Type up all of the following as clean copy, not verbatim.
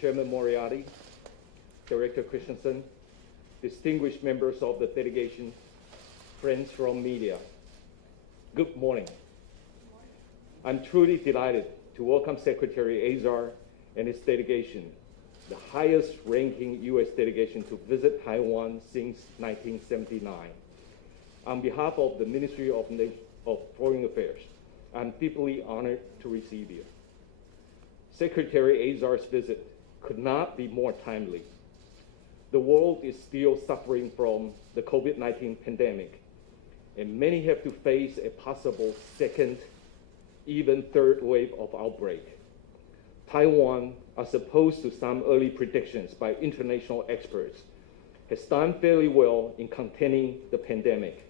Chairman Moriarty, Director Christensen, distinguished members of the delegation, friends from media, good morning. I'm truly delighted to welcome Secretary Azar and his delegation, the highest-ranking U.S. delegation to visit Taiwan since 1979. On behalf of the Ministry of Foreign Affairs, I'm deeply honored to receive you. Secretary Azar's visit could not be more timely. The world is still suffering from the COVID-19 pandemic, and many have to face a possible second, even third wave of outbreak. Taiwan, as opposed to some early predictions by international experts, has done fairly well in containing the pandemic.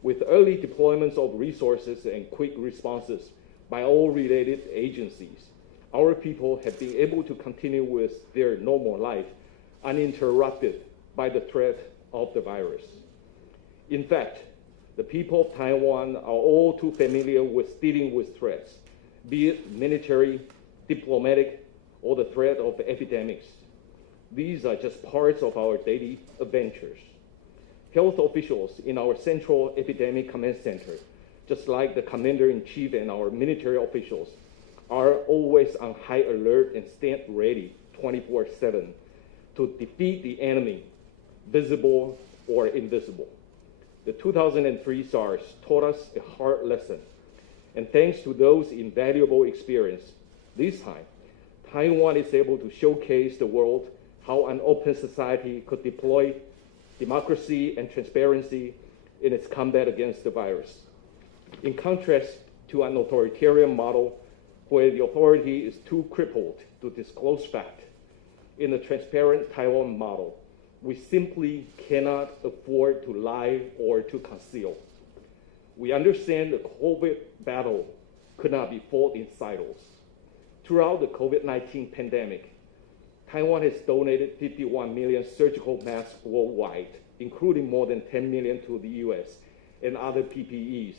With early deployments of resources and quick responses by all related agencies, our people have been able to continue with their normal life uninterrupted by the threat of the virus. In fact, the people of Taiwan are all too familiar with dealing with threats, be it military, diplomatic, or the threat of epidemics. These are just parts of our daily adventures. Health officials in our Central Epidemic Command Center, just like the Commander-in-Chief and our military officials, are always on high alert and stand ready 24/7 to defeat the enemy, visible or invisible. The 2003 SARS taught us a hard lesson, and thanks to those invaluable experience, this time, Taiwan is able to showcase the world how an open society could deploy democracy and transparency in its combat against the virus. In contrast to an authoritarian model where the authority is too crippled to disclose fact, in the transparent Taiwan model, we simply cannot afford to lie or to conceal. We understand the COVID battle could not be fought in silos. Throughout the COVID-19 pandemic, Taiwan has donated 51 million surgical masks worldwide, including more than 10 million to the US and other PPEs,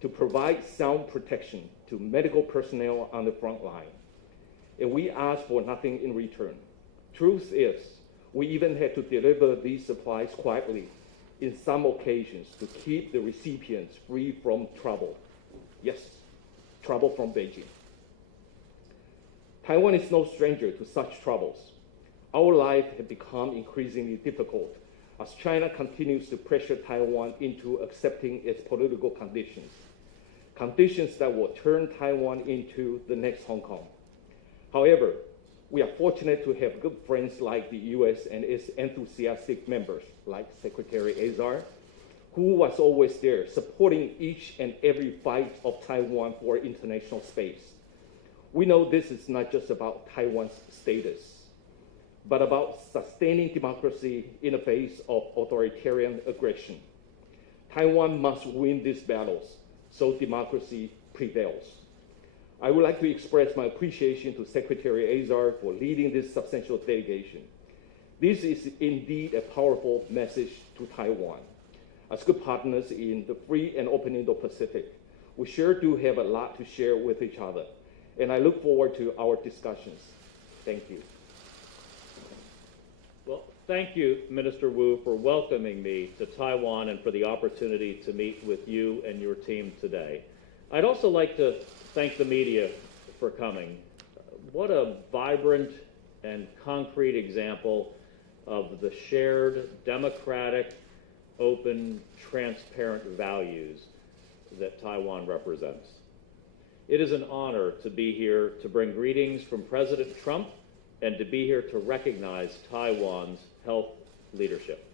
to provide sound protection to medical personnel on the front line. And we ask for nothing in return. Truth is, we even had to deliver these supplies quietly in some occasions to keep the recipients free from trouble. Yes, trouble from Beijing. Taiwan is no stranger to such troubles. Our life has become increasingly difficult as China continues to pressure Taiwan into accepting its political conditions that will turn Taiwan into the next Hong Kong. However, we are fortunate to have good friends like the U.S. and its enthusiastic members, like Secretary Azar, who was always there supporting each and every fight of Taiwan for international space. We know this is not just about Taiwan's status, but about sustaining democracy in the face of authoritarian aggression. Taiwan must win these battles so democracy prevails. I would like to express my appreciation to Secretary Azar for leading this substantial delegation. This is indeed a powerful message to Taiwan. As good partners in the free and open Indo-Pacific, we sure do have a lot to share with each other, and I look forward to our discussions. Thank you. Well, thank you, Minister Wu, for welcoming me to Taiwan and for the opportunity to meet with you and your team today. I'd also like to thank the media for coming. What a vibrant and concrete example of the shared democratic, open, transparent values that Taiwan represents. It is an honor to be here to bring greetings from President Trump and to be here to recognize Taiwan's health leadership.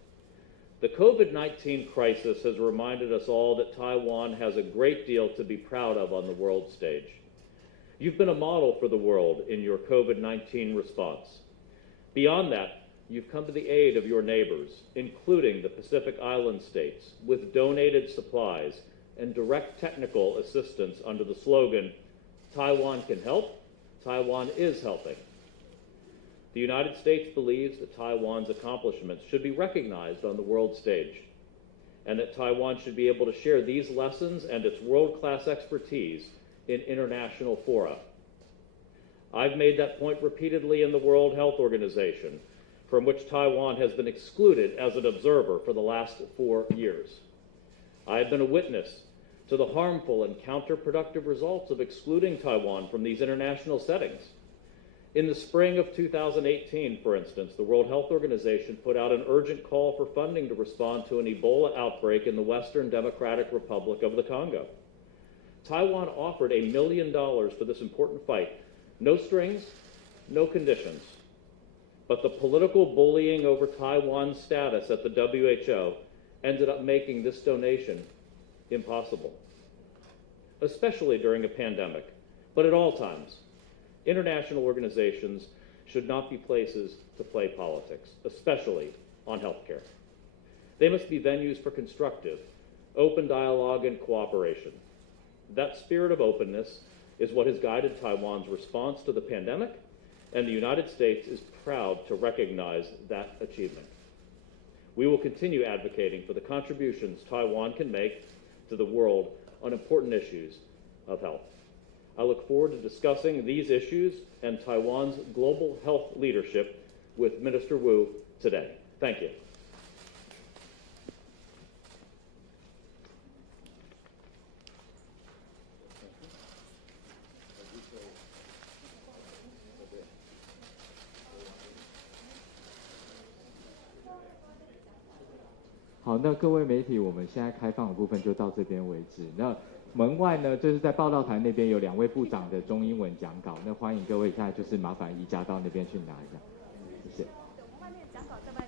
The COVID-19 crisis has reminded us all that Taiwan has a great deal to be proud of on the world stage. You've been a model for the world in your COVID-19 response. Beyond that, you've come to the aid of your neighbors, including the Pacific Island states, with donated supplies and direct technical assistance under the slogan, Taiwan can help, Taiwan is helping. The United States believes that Taiwan's accomplishments should be recognized on the world stage, and that Taiwan should be able to share these lessons and its world-class expertise in international fora. I've made that point repeatedly in the World Health Organization, from which Taiwan has been excluded as an observer for the last 4 years. I have been a witness to the harmful and counterproductive results of excluding Taiwan from these international settings. In the spring of 2018, for instance, the World Health Organization put out an urgent call for funding to respond to an Ebola outbreak in the Western Democratic Republic of the Congo. Taiwan offered $1 million for this important fight. No strings, no conditions. But the political bullying over Taiwan's status at the WHO ended up making this donation impossible, especially during a pandemic, but at all times. International organizations should not be places to play politics, especially on healthcare. They must be venues for constructive, open dialogue and cooperation. That spirit of openness is what has guided Taiwan's response to the pandemic, and the United States is proud to recognize that achievement. We will continue advocating for the contributions Taiwan can make to the world on important issues of health. I look forward to discussing these issues and Taiwan's global health leadership with Minister Wu today. Thank you. 好，那各位媒体，我们现在开放的部分就到这边为止。那门外呢，就是在报道台那边有2位部长的中英文讲稿，那欢迎各位现在就是麻烦移驾到那边去拿一下，谢谢。外面讲稿在外面。